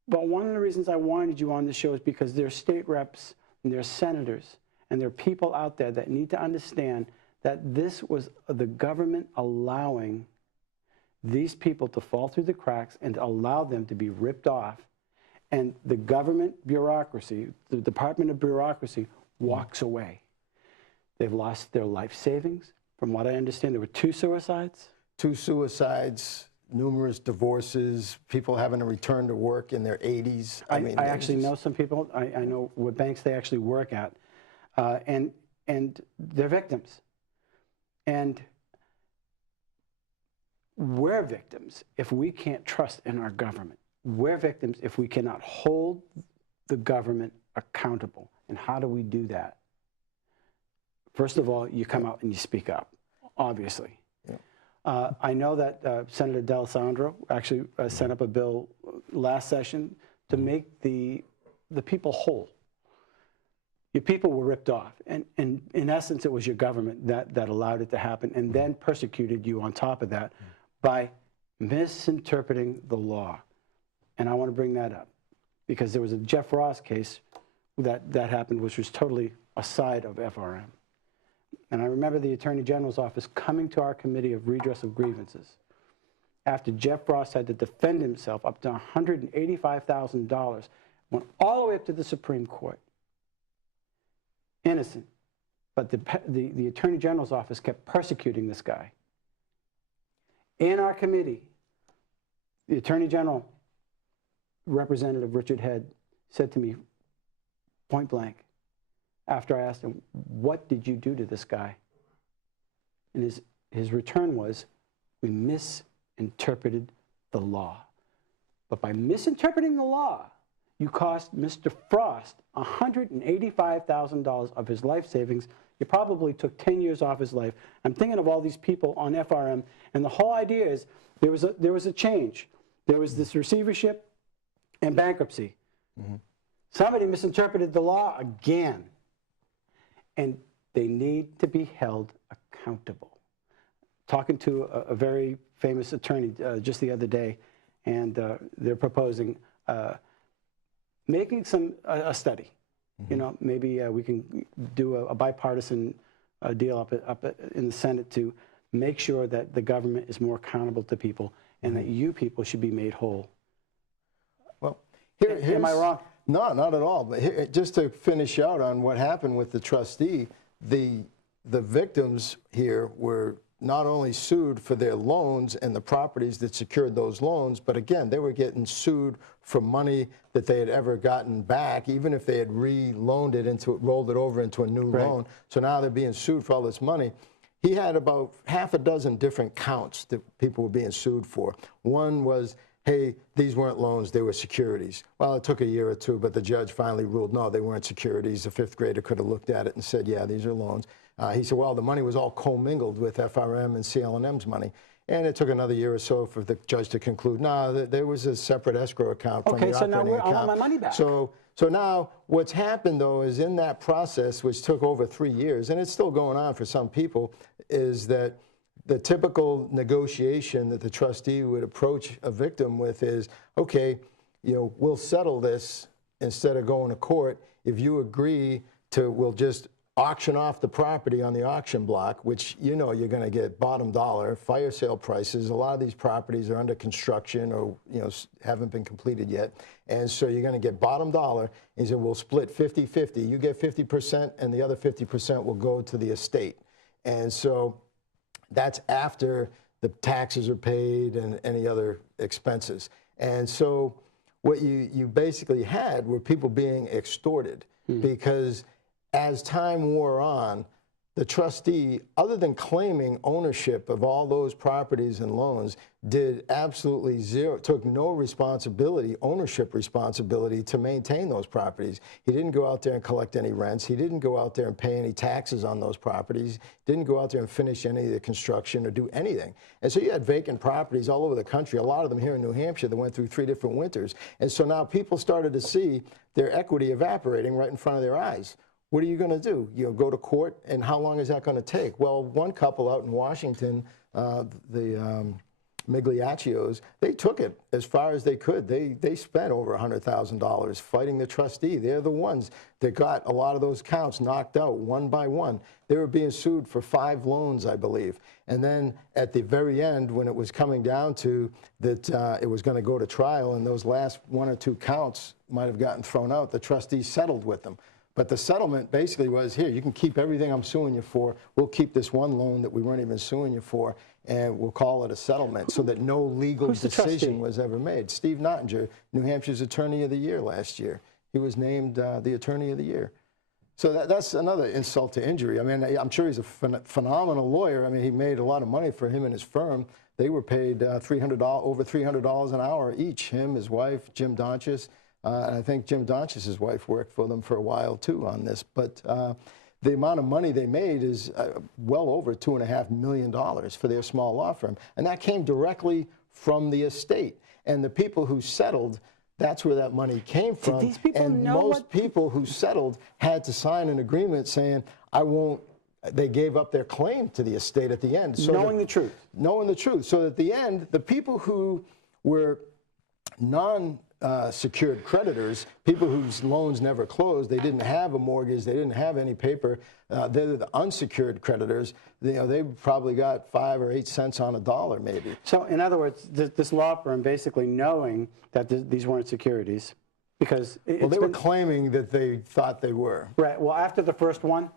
But one of the reasons I wanted you on the show is because there are state reps and there are senators and there are people out there that need to understand that this was the government allowing these people to fall through the cracks and to allow them to be ripped off. And the government bureaucracy, the Department of Bureaucracy, walks away. They've lost their life savings. From what I understand, there were 2 suicides. 2 suicides, numerous divorces, people having to return to work in their 80s. I actually know some people. I know what banks they actually work at. And they're victims. And we're victims if we can't trust in our government. We're victims if we cannot hold the government accountable. And how do we do that? First of all, you come out and you speak up, obviously. Yeah. I know that Senator D'Alessandro actually sent up a bill last session to make the people whole. Your people were ripped off. And in essence, it was your government that allowed it to happen and then persecuted you on top of that by misinterpreting the law. And I want to bring that up because there was a Jeff Ross case that happened, which was totally aside of FRM. And I remember the Attorney General's office coming to our Committee of Redress of Grievances after Jeff Ross had to defend himself up to $185,000, went all the way up to the Supreme Court. Innocent. But the Attorney General's office kept persecuting this guy. In our committee, the Attorney General, Representative Richard Head, said to me, point blank, after I asked him, what did you do to this guy? And his return was, we misinterpreted the law. But by misinterpreting the law, you cost Mr. Frost $185,000 of his life savings. You probably took 10 years off his life. I'm thinking of all these people on FRM, and the whole idea is there was a change. There was this receivership and bankruptcy. Mm-hmm. Somebody misinterpreted the law again, and they need to be held accountable. Talking to a very famous attorney just the other day, and they're proposing making a study. You know, maybe we can do a bipartisan deal up in the Senate to make sure that the government is more accountable to people and that you people should be made whole. Well, am I wrong? No, not at all. But here, just to finish out on what happened with the trustee, the victims here were not only sued for their loans and the properties that secured those loans, but again, they were getting sued for money that they had ever gotten back, even if they had rolled it over into a new loan. So now they're being sued for all this money. He had about half a dozen different counts that people were being sued for. One was, hey, these weren't loans, they were securities. Well, it took a year or two, but the judge finally ruled, no, they weren't securities. The fifth grader could have looked at it and said, yeah, these are loans. He said, well, the money was all commingled with FRM and CL&M's money. And it took another year or so for the judge to conclude, no, there was a separate escrow account from the operating account. Okay, so now I want my money back. So now what's happened, though, is in that process, which took over 3 years, and it's still going on for some people, is that the typical negotiation that the trustee would approach a victim with is, okay, you know, we'll settle this instead of going to court. If you agree to, we'll just auction off the property on the auction block, which you know you're going to get bottom dollar, fire sale prices. A lot of these properties are under construction or haven't been completed yet. And so you're going to get bottom dollar. He said, we'll split 50-50. You get 50% and the other 50% will go to the estate. And so that's after the taxes are paid and any other expenses. And so what you basically had were people being extorted because as time wore on, the trustee, other than claiming ownership of all those properties and loans, did absolutely zero, took no responsibility, ownership responsibility to maintain those properties. He didn't go out there and collect any rents. He didn't go out there and pay any taxes on those properties. Didn't go out there and finish any of the construction or do anything. And so you had vacant properties all over the country, a lot of them here in New Hampshire that went through 3 different winters. And so now people started to see their equity evaporating right in front of their eyes. What are you going to do? You know, go to court, and how long is that going to take? Well, one couple out in Washington, the Migliaccios, they took it as far as they could. They spent over $100,000 fighting the trustee. They're the ones that got a lot of those counts knocked out one by one. They were being sued for 5 loans, I believe. And then at the very end, when it was coming down to that it was going to go to trial, and those last 1 or 2 counts might have gotten thrown out, the trustee settled with them. But the settlement basically was, here, you can keep everything I'm suing you for. We'll keep this one loan that we weren't even suing you for, and we'll call it a settlement so that no legal decision was ever made. Steve Nottinger, New Hampshire's Attorney of the Year last year. He was named the Attorney of the Year. So that's another insult to injury. I mean, I'm sure he's a phenomenal lawyer. I mean, he made a lot of money for him and his firm. They were paid over $300 an hour each, him, his wife, Jim Donchis. And I think Jim Donchis' wife worked for them for a while, too, on this. But the amount of money they made is well over $2.5 million for their small law firm. And that came directly from the estate. And the people who settled, that's where that money came from. Did these people and know most people who settled had to sign an agreement saying, I won't. They gave up their claim to the estate at the end. So knowing the truth. Knowing the truth. So at the end, the people who were secured creditors, people whose loans never closed, they didn't have a mortgage, they didn't have any paper, they're the unsecured creditors, they probably got 5 or 8 cents on a dollar maybe. So in other words, this law firm basically knowing that these weren't securities, because well, they were claiming that they thought they were. Right, well, after the first one?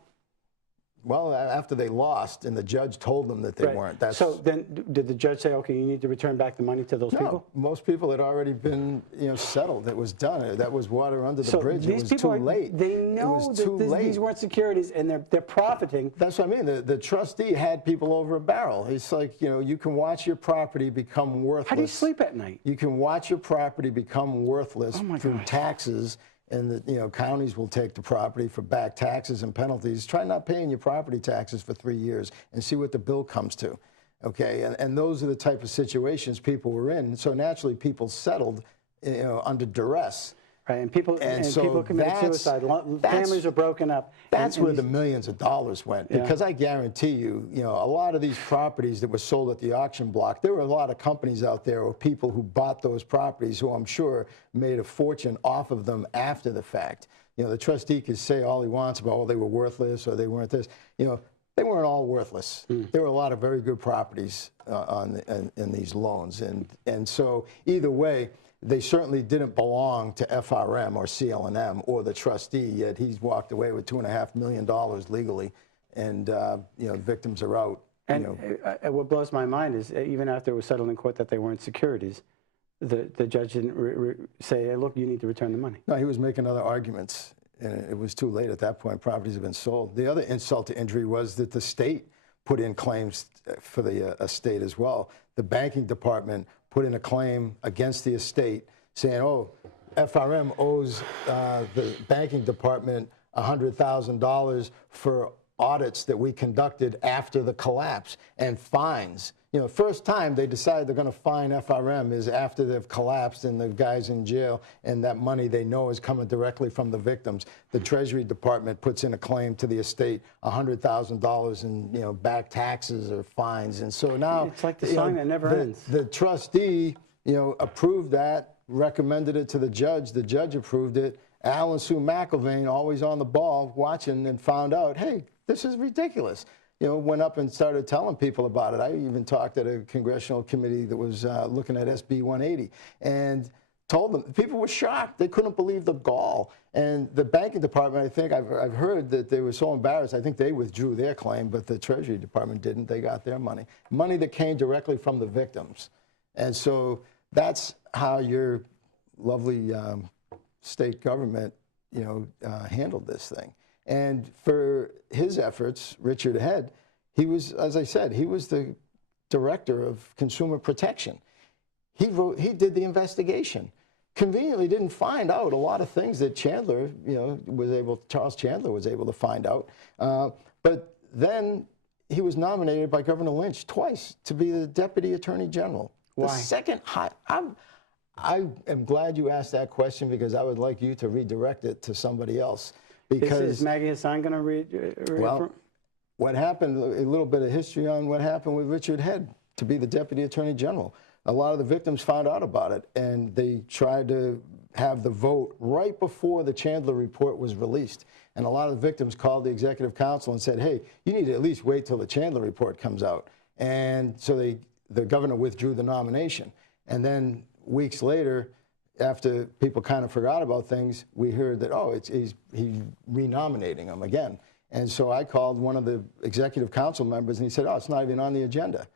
Well, after they lost and the judge told them that they weren't. So then did the judge say, okay, you need to return back the money to those people? Most people had already been settled. It was done. That was water under the bridge. It was too late. They know that these weren't securities and they're profiting. That's what I mean. The trustee had people over a barrel. It's like, you can watch your property become worthless. How do you sleep at night? You can watch your property become worthless through taxes. And the counties will take the property for back taxes and penalties. Try not paying your property taxes for 3 years and see what the bill comes to. Okay, and those are the type of situations people were in. So naturally, people settled, under duress. Right, and people so committed suicide. Families are broken up. That's and where the millions of dollars went, because I guarantee you, a lot of these properties that were sold at the auction block, there were a lot of companies out there or people who bought those properties who I'm sure made a fortune off of them after the fact. The trustee could say all he wants about, oh, they were worthless or they weren't this. They weren't all worthless. There were a lot of very good properties in these loans, and so either way, they certainly didn't belong to FRM or CL&M or the trustee, yet he's walked away with $2.5 million legally, and victims are out. And what blows my mind is even after it was settled in court that they weren't securities, the judge didn't say, hey, look, you need to return the money. No, he was making other arguments, and it was too late at that point. Properties had been sold. The other insult to injury was that the state put in claims for the estate as well. The banking department put in a claim against the estate saying, oh, FRM owes the banking department $100,000 for audits that we conducted after the collapse and fines. First time they decide they're going to fine FRM is after they've collapsed and the guy's in jail, and that money they know is coming directly from the victims. The Treasury Department puts in a claim to the estate, $100,000 in back taxes or fines, and so now it's like the song that never ends. The trustee, approved that, recommended it to the judge. The judge approved it. Al and Sue McIlvain, always on the ball, watching, and found out, hey, this is ridiculous. Went up and started telling people about it. I even talked at a congressional committee that was looking at SB 180 and told them. People were shocked. They couldn't believe the gall. And the banking department, I think, I've heard that they were so embarrassed. I think they withdrew their claim, but the Treasury Department didn't. They got their money. Money that came directly from the victims. And so that's how your lovely state government, handled this thing. And for his efforts, Richard Head, he was, as I said, he was the director of consumer protection. He did the investigation. Conveniently didn't find out a lot of things that Charles Chandler was able to find out. But then he was nominated by Governor Lynch twice to be the Deputy Attorney General. Why? The second I am glad you asked that question, because I would like you to redirect it to somebody else. Because is Maggie Hassan going to read? Well, what happened, a little bit of history on what happened with Richard Head to be the Deputy Attorney General. A lot of the victims found out about it, and they tried to have the vote right before the Chandler report was released. And a lot of the victims called the Executive Council and said, hey, you need to at least wait till the Chandler report comes out. And so the governor withdrew the nomination. And then weeks later, after people kind of forgot about things, we heard that, oh, he's renominating him again. And so I called one of the Executive Council members, and he said, oh, it's not even on the agenda.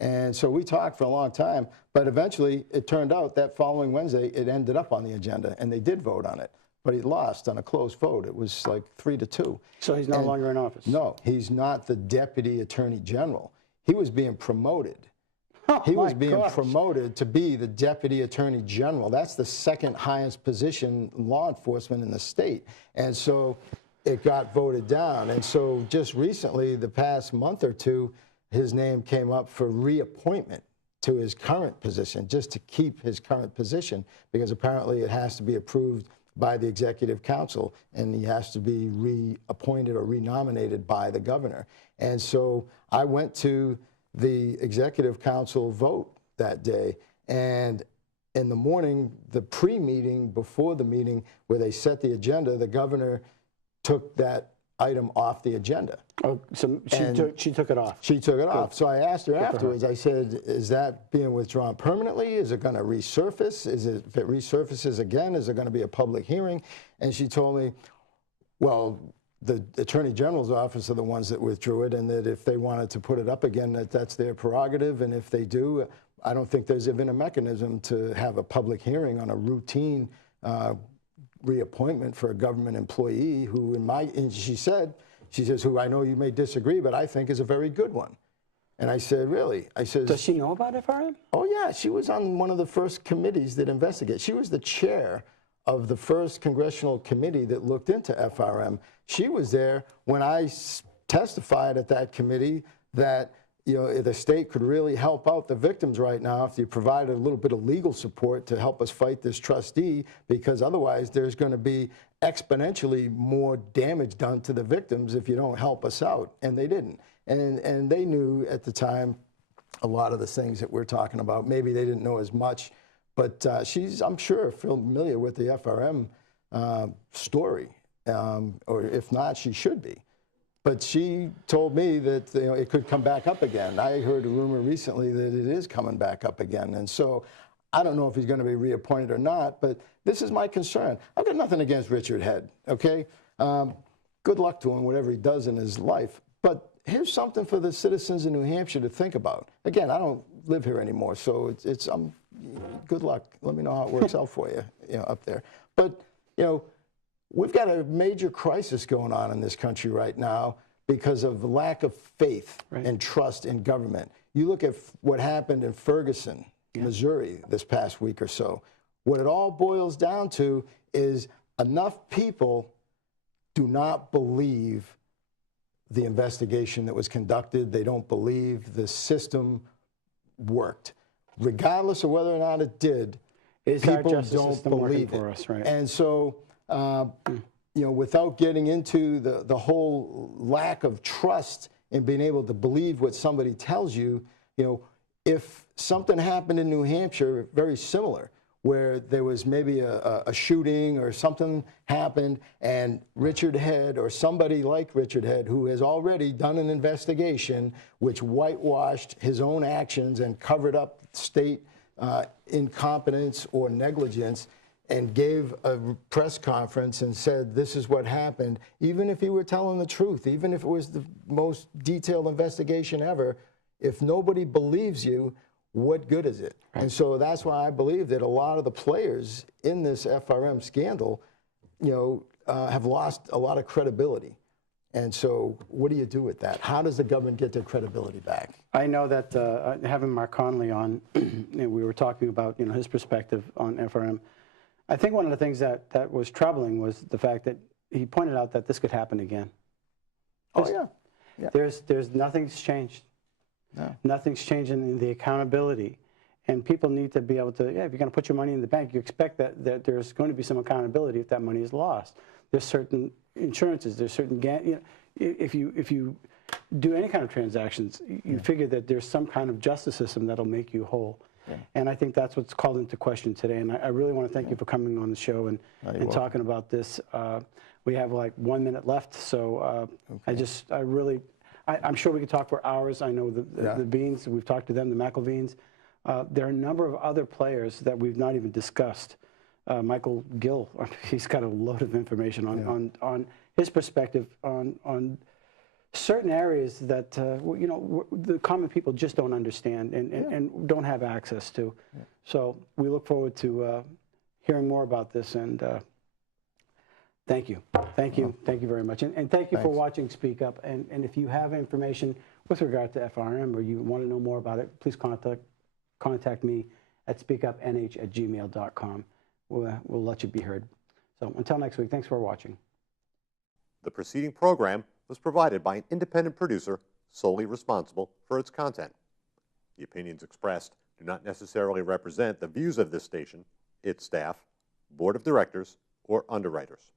And so we talked for a long time, but eventually it turned out that following Wednesday, it ended up on the agenda, and they did vote on it. But he lost on a close vote. It was like 3-2. So he's no longer in office? No, he's not the Deputy Attorney General. He was being promoted. He was being promoted to be the Deputy Attorney General. That's the second highest position in law enforcement in the state. And so it got voted down. And so just recently, the past month or two, his name came up for reappointment to his current position, just to keep his current position, because apparently it has to be approved by the Executive Council, and he has to be reappointed or renominated by the governor. And so I went to the Executive Council vote that day, and in the morning, the pre-meeting before the meeting where they set the agenda, the governor took that item off the agenda. Oh, so she took it off. She took it off. So I asked her afterwards, I said, is that being withdrawn permanently? Is it going to resurface? If it resurfaces again, is there going to be a public hearing? And she told me, well, the Attorney General's office are the ones that withdrew it, and that if they wanted to put it up again, that's their prerogative. And if they do, I don't think there's even a mechanism to have a public hearing on a routine reappointment for a government employee who, and she says, who I know you may disagree, but I think is a very good one. And I said, really? I said, does she know about FRM? Oh, yeah. She was on one of the first committees that investigated. She was the chair of the first congressional committee that looked into FRM. She was there when I testified at that committee that, the state could really help out the victims right now if you provided a little bit of legal support to help us fight this trustee, because otherwise there's going to be exponentially more damage done to the victims if you don't help us out. And they didn't. And they knew at the time a lot of the things that we're talking about. Maybe they didn't know as much, but she's, I'm sure, familiar with the FRM story, or if not, she should be. But she told me that it could come back up again. I heard a rumor recently that it is coming back up again. And so I don't know if he's going to be reappointed or not, but this is my concern. I've got nothing against Richard Head, okay? Good luck to him, whatever he does in his life. But here's something for the citizens in New Hampshire to think about. Again, I don't live here anymore, so it's good luck. Let me know how it works out for you, up there. But, we've got a major crisis going on in this country right now because of the lack of faith and trust in government. You look at what happened in Ferguson, Missouri, this past week or so. What it all boils down to is enough people do not believe the investigation that was conducted. They don't believe the system worked. Regardless of whether or not it did, people don't believe it. For us, right? And so, without getting into the whole lack of trust in being able to believe what somebody tells you, if something happened in New Hampshire very similar, where there was maybe a shooting or something happened, and Richard Head or somebody like Richard Head, who has already done an investigation which whitewashed his own actions and covered up state incompetence or negligence, and gave a press conference and said, this is what happened, even if he were telling the truth, even if it was the most detailed investigation ever, if nobody believes you, what good is it? Right. And so that's why I believe that a lot of the players in this FRM scandal, have lost a lot of credibility. And so what do you do with that? How does the government get their credibility back? I know that having Mark Connolly on, we were talking about his perspective on FRM. I think one of the things that was troubling was the fact that he pointed out that this could happen again. There's nothing's changed. No. Nothing's changing in the accountability. And people need to be able to, if you're going to put your money in the bank, you expect that there's going to be some accountability if that money is lost. There's certain insurances, there's certain, if you do any kind of transactions, you figure that there's some kind of justice system that'll make you whole. Yeah. And I think that's what's called into question today. And I really want to thank you for coming on the show and talking about this. We have like 1 minute left, so I'm sure we could talk for hours. I know the Beans, we've talked to them, the McElveens. There are a number of other players that we've not even discussed. Michael Gill, he's got a load of information on his perspective on certain areas that the common people just don't understand and don't have access to. Yeah. So we look forward to hearing more about this, and thank you very much, and thank you for watching Speak Up. And if you have information with regard to FRM or you want to know more about it, please contact me at speakupnh@gmail.com. We'll let you be heard. So until next week, thanks for watching. The preceding program was provided by an independent producer solely responsible for its content. The opinions expressed do not necessarily represent the views of this station, its staff, board of directors, or underwriters.